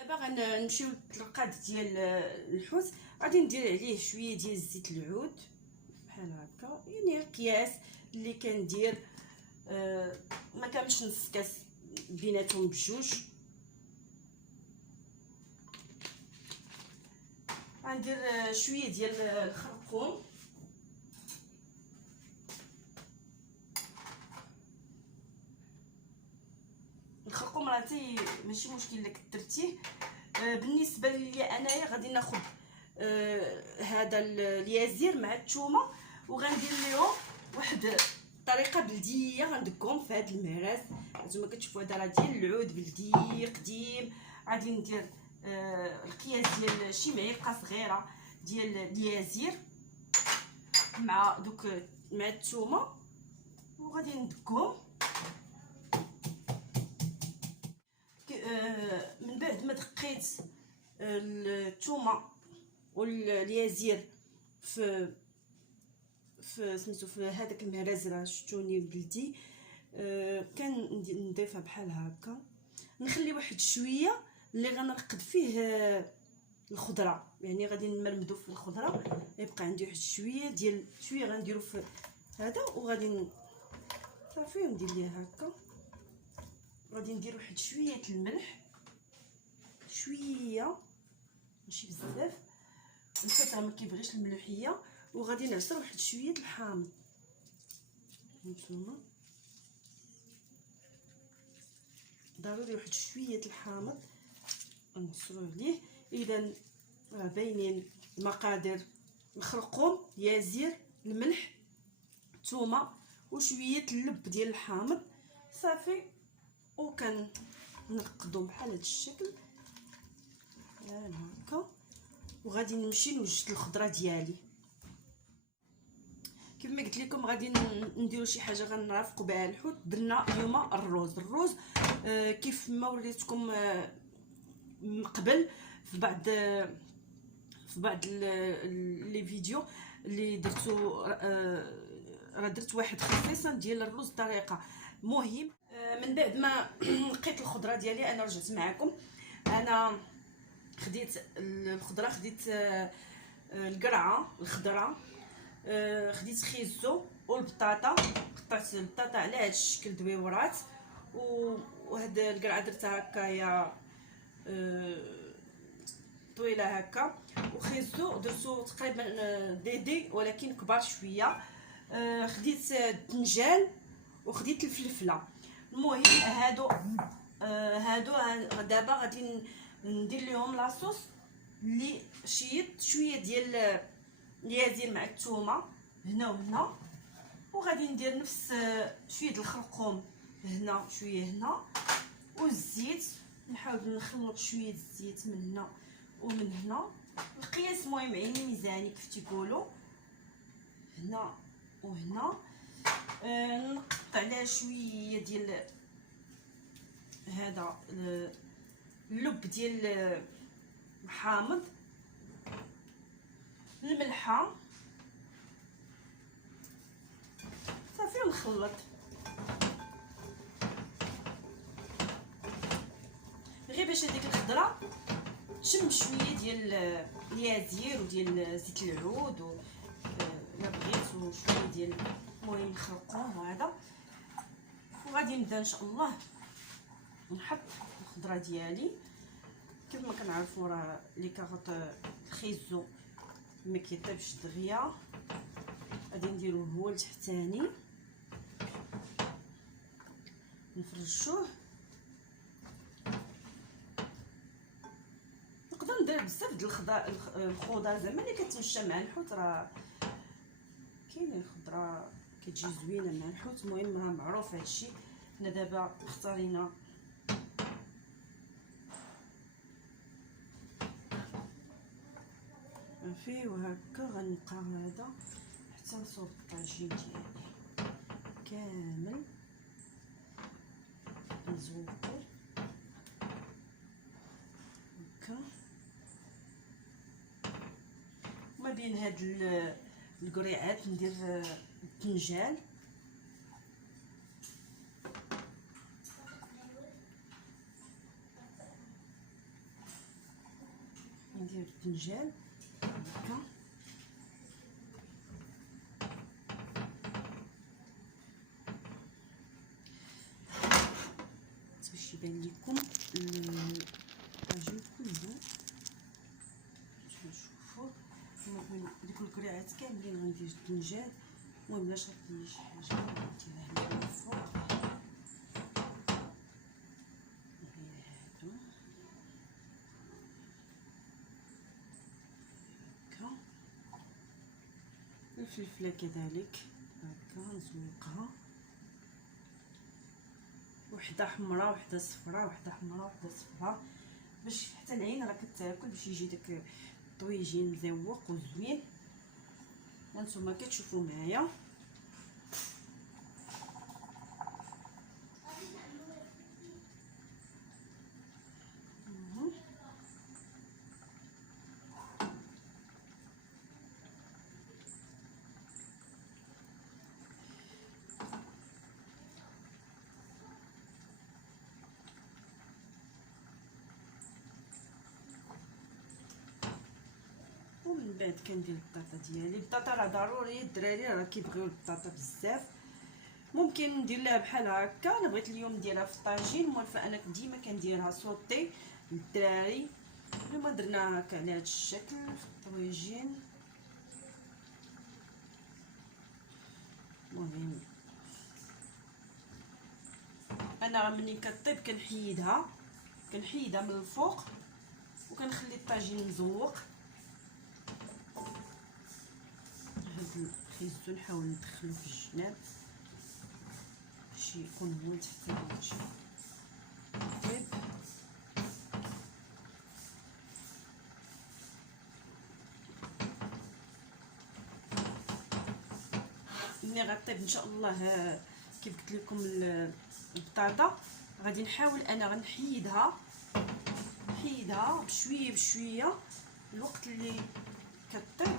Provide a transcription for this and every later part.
دابا غنمشيو للطلقات ديال الحوت. غادي ندير عليه شويه ديال زيت العود بحال هكا، يعني القياس اللي كندير. ما كاملش نص كاس، بيناتهم بجوج. غندير شويه ديال الخرقوم، الخرقوم راه ماشي مشكل الا كثرتيه. بالنسبه ليا انايا غادي ناخذ هذا اليازير مع الثومه، وغندير لهم واحد الطريقه بلديه. غندكهم في هذا المهراز. نتوما كتشوفوا هذا راه ديال العود بلدي قديم. غادي ندير القياس ديال شي معلقه صغيره ديال اليازير مع مع الثومه، وغادي ندكهم. من بعد ما دقيت الثومه واليازير في سميتو في هذاك المهراز، راه شفتوني بلدي. كنضيفها بحال هكا، نخلي واحد شويه اللي غنرقد فيه الخضره، يعني غادي نمرمدو في الخضره. يبقى عندي واحد شويه غنديرو في هذا، وغادي صافي ندير ليه هكا. غادي ندير واحد شويه الملح، شويه ماشي بزاف، الفت راه ما كيبغيش الملوحيه. وغادي نعصر واحد شويه الحامض، هانتوما ضروري واحد شويه الحامض نعصرو عليه. اذا راه باينين المقادير: الخرقوم، يازير، الملح، الثومه، وشويه اللب ديال الحامض. صافي، وكنقدو بحال هذا الشكل بحال هكا. وغادي نمشي نوجد الخضره ديالي. كيف ما قلت لكم غادي نديروا شي حاجه غنرافقوا بها الحوت. درنا اليوم الروز. كيف ما وريتكم قبل في بعض لي فيديو اللي درتو، راه درت واحد خصيصا ديال الرز طريقه مهم. من بعد ما لقيت الخضره ديالي انا رجعت معكم. انا خديت الخضره، خديت القرعه الخضراء، خديت خيزو والبطاطا. قطعت البطاطا على هذا الشكل دويورات، وهاد القرعه درتها هكايا طويله هكا. وخيزو درتو تقريبا ديدي ولكن كبار شويه. خديت الدنجال وخديت الفلفله. المهم هادو دابا غادي ندير لهم لاصوص اللي شيت شويه ديال اليازير مع الثومه هنا وهنا. وغادي ندير نفس شويه الخرقوم هنا شويه هنا، والزيت نحاول نخلط شويه الزيت من هنا ومن هنا. القياس المهم عيني ميزاني كيف تيقولوا، هنا وهنا. نقطع عليها شويه ديال هذا اللب ديال الحامض، الملحه، صافي ونخلط. غير باش هذيك الخضره تشم شويه ديال اليازير وديال زيت العود الا بغيت، وشويه ديال المهم الخرقوم وهذا. وغادي نبدا ان شاء الله نحط الخضره ديالي. كيف ما كنعرفوا راه لي كاروط الخيزو ما كيطيبش دغيا، غادي نديروه هو التحتاني نفرشوه. نقدر ندير بزاف ديال الخضر زعما اللي كتمشى مع الحوت. راه كاينين خضره كتجي زوينه مع الحوت. المهم راه معروف هادشي. حنا دابا اختارينا فيه وهكا. غنبقى هذا حتى نصوب الطاجين ديالي كامل نزوقو هكا. ما بين هاد القريعات ندير الدنجال. غندير البتنجان هكا باش يبان لكم الطاجين كله. شوفوا من ديك الكريعات كاملين غندير البتنجان. المهم لا شرط لي شي حاجه نديرها هنا من الفوق هادو هكا. الفلفله كذلك هكا نزوقها، وحده حمراء وحده صفراء، وحده حمراء وحده صفراء، باش حتى العين راه كتاكل، باش يجي داك الطويجين مزوق وزوين. هانتوما كتشوفوا معايا ومن بعد كندير البطاطا ديالي. البطاطا راه ضروري، الدراري راه كيبغيو البطاطا بزاف. ممكن ندير لها بحال هكا، انا بغيت اليوم نديرها في الطاجين، موالفه انا ديما كنديرها سوطي للدراري. اليوم درناها هكا على هذا الشكل في الطويجين. المهم انا ملي كطيب كنحيدها من الفوق وكنخلي الطاجين مزوق. هاد الخيزو نحاول ندخلو في الجناب باش يكون هو تحت الوجه طيب. ملي غطيب ان شاء الله كيف قلت لكم البطاطا غادي نحاول انا غنحيدها بشويه بشويه الوقت اللي كطيب،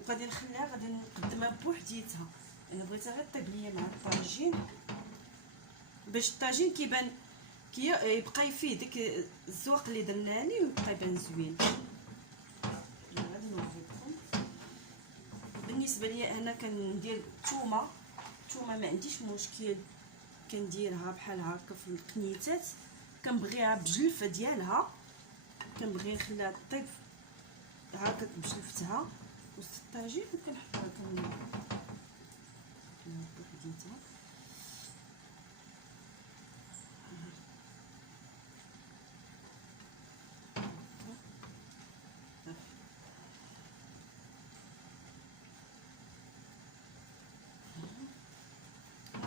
وغادي نخليها غادي نقدمها بوحديتها. انا بغيتها غير طيب ليا مع الطاجين باش الطاجين كيبان يبقى فيه ديك الزواق اللي درنا ليه ويبقى يبان زوين. غادي نوريكم. بالنسبه ليا انا كندير الثومه ما عنديش مشكل، كنديرها بحال هكا في القنيتات، كنبغيها بجلفه ديالها، كنبغي نخليها طيب هكا بجلفتها وسط الطاجين وكنحطها بوحديتها.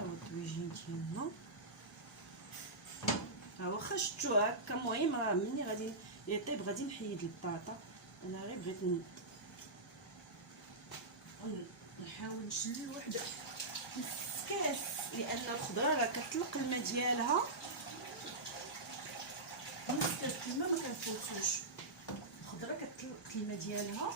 الطويجين ديالنا ها واخا شفتو هكا. المهم راه ملي غادي يطيب غادي نحيد البطاطا. انا غير بغيت نحاول نشلل وحده نص كاس، لان الخضره راه كتطلق الماء ديالها. نص كاس الماء ما كنفوتوش، الخضره كتطلق الماء ديالها.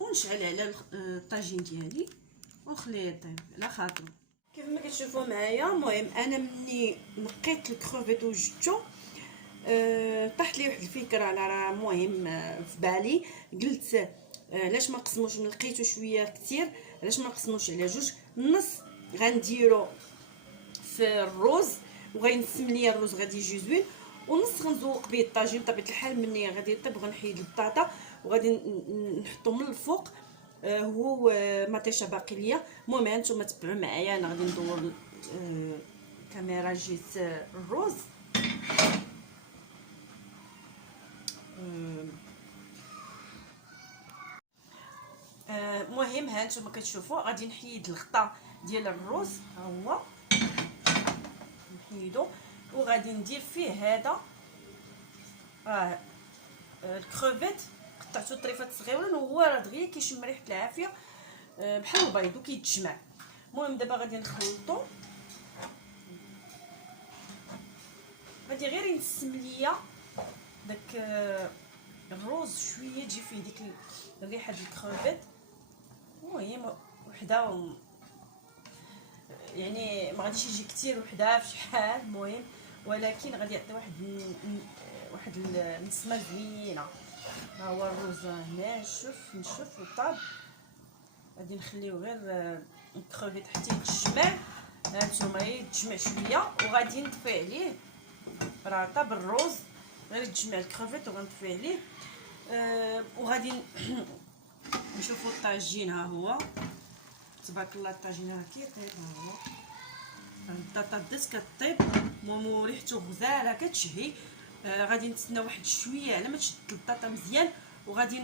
ونشعل على الطاجين ديالي ونخليه يطيب على خاطرو كيف ما كتشوفوا معايا. المهم انا مني نقيت الكروفيت وجدتو طاحت لي واحد الفكره على راه مهم في بالي. قلت علاش ما نقسموش، لقيتو شويه كتير، علاش ما نقسموش على جوج. النص غنديرو في الروز وغينسم ليا الروز غادي يجي زوين، ونص غنزوق به الطاجين. بطبيعه الحال ملي غادي يطيب غنحيد البطاطا وغادي نحطو من الفوق هو مطيشه باقي ليا. المهم هانتوما تبعوا معايا، انا غادي ندور الكاميرا جيت الروز. المهم هانتوما كتشوفوا غادي نحيد الغطاء ديال الروز، ها هو نحيدو وغادي ندير فيه هذا الكروفيت قطعته طريفات صغيورين، وهو راه دغيا كيشم ريحه العافيه بحال البيض وكيتجمع. المهم دابا غادي نخلطو، غادي غير ينسم ليا داك الروز شويه تجي فيه ديك الريحه ديال الكروفيت. المهم وحده يعني ما غاديش يجي كتير وحده في شحال، المهم ولكن غادي يعطي واحد النسمه زوينه. ها هو الروز هنا نشف وطاب. غادي نخليو غير الكروفيت حتى يتجمع. هانتوما يتجمع شويه وغادي نطفي عليه. راه طاب الروز، غير تجمع الكروفيت وغنطفي عليه. وغادي نشوفوا الطاجين. ها هو تبارك الله الطاجين راه كيطيب. ها هو البطاطا دات كطيب، مومو ريحته غزاله كتشهي. غادي نتسنى واحد شويه على ما تشد البطاطا مزيان، وغادي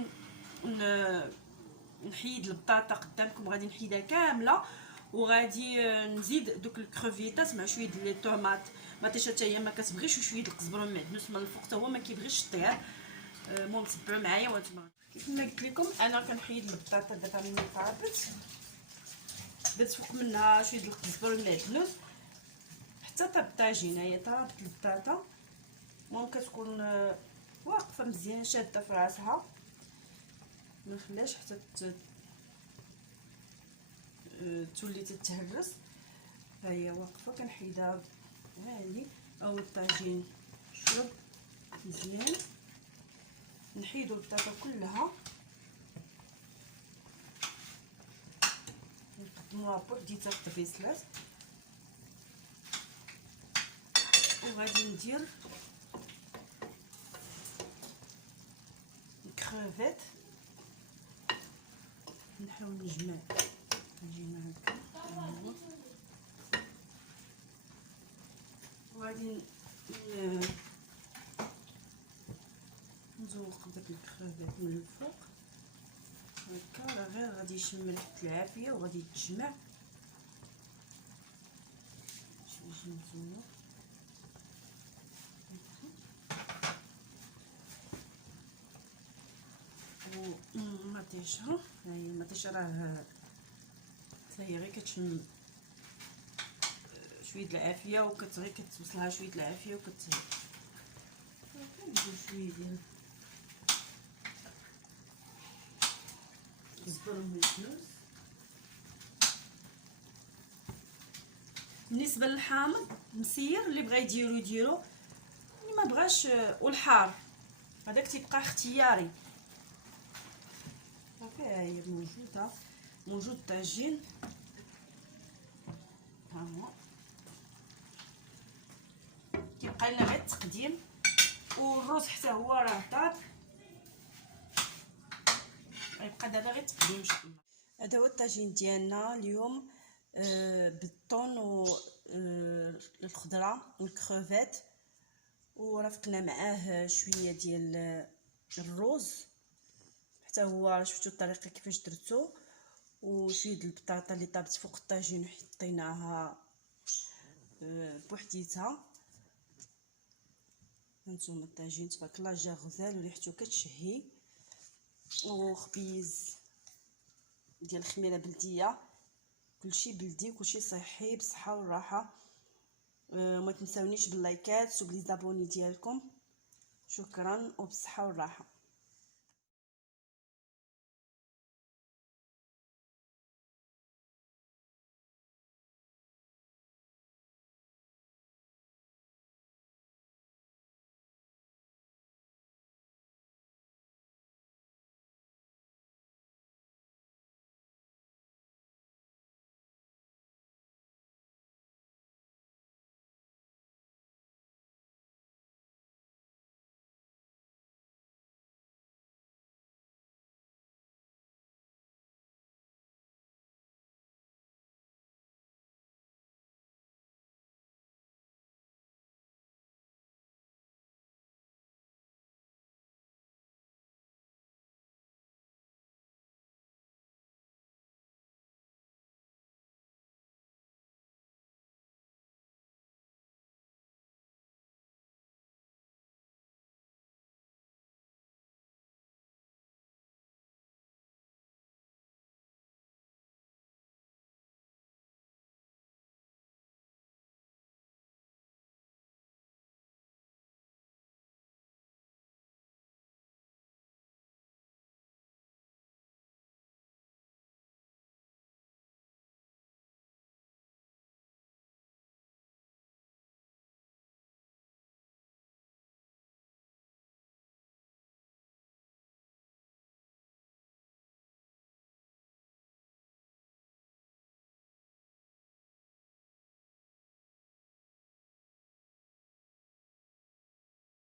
نحيد البطاطا قدامكم. غادي نحيدها كامله وغادي نزيد دوك الكروفيتات مع شويه ديال لي طوماط مطيشه حتى هي ما كتبغيش، وشويه د القزبره المعدنوس من الفوق حتى هو ما كيبغيش الطياب. المهم تبعوا معايا وانتم. كيف ما قلت لكم انا كنحيد البطاطا دابا ملي طابت، بات فوق منها شويه د القزبر المعدنوس حتى طاب الطاجين. هي طابت البطاطا، المهم كتكون واقفه مزيان شاده في راسها، ما نخليهاش حتى تولي تتهرس. ها هي واقفه كنحيدها. هاني او الطاجين شرب مزيان. نحيدو البطاطا كلها نقدموها بوحديتها في الطبيسلات. وغادي ندير الكريفيت، نحاول نجمع هكا. وغادي نزوق داك الكريفيت من الفوق هكا. راه غير غادي يشم ريحه العافيه وغادي يتجمع. شويه نزوق ومطيشه. ها هي المطيشه راه حتى هي غير كتشم شويه العافيه وكتغي كتوصلها شويه العافيه ندير شويه ديال الزبر والمعدنوس. بالنسبه للحامض مسير اللي بغى يديرو اللي ما بغاش، والحار هذاك تيبقى اختياري. صافي ها هي موجود الطاجين. ها هو كيبقى لنا غير التقديم، والروز حتى هو راه طاب. غيبقى دابا غير التقديم ان شاء الله. هذا هو الطاجين ديالنا اليوم، بالطون والخضره والكروفيت، ورافقنا معاه شويه ديال الروز حتى هو شفتوا الطريقه كيفاش درتو، وشويه ديال البطاطا اللي طابت فوق الطاجين وحطيناها بوحديتها. هانتوما الطاجين تبارك الله جا غزال وريحته كتشهي، وخبيز ديال الخميره بلديه. كلشي بلدي وكلشي صحي بالصحه والراحه. وما تنساونيش باللايكات وبلي زابوني ديالكم. شكرا وبالصحه والراحه.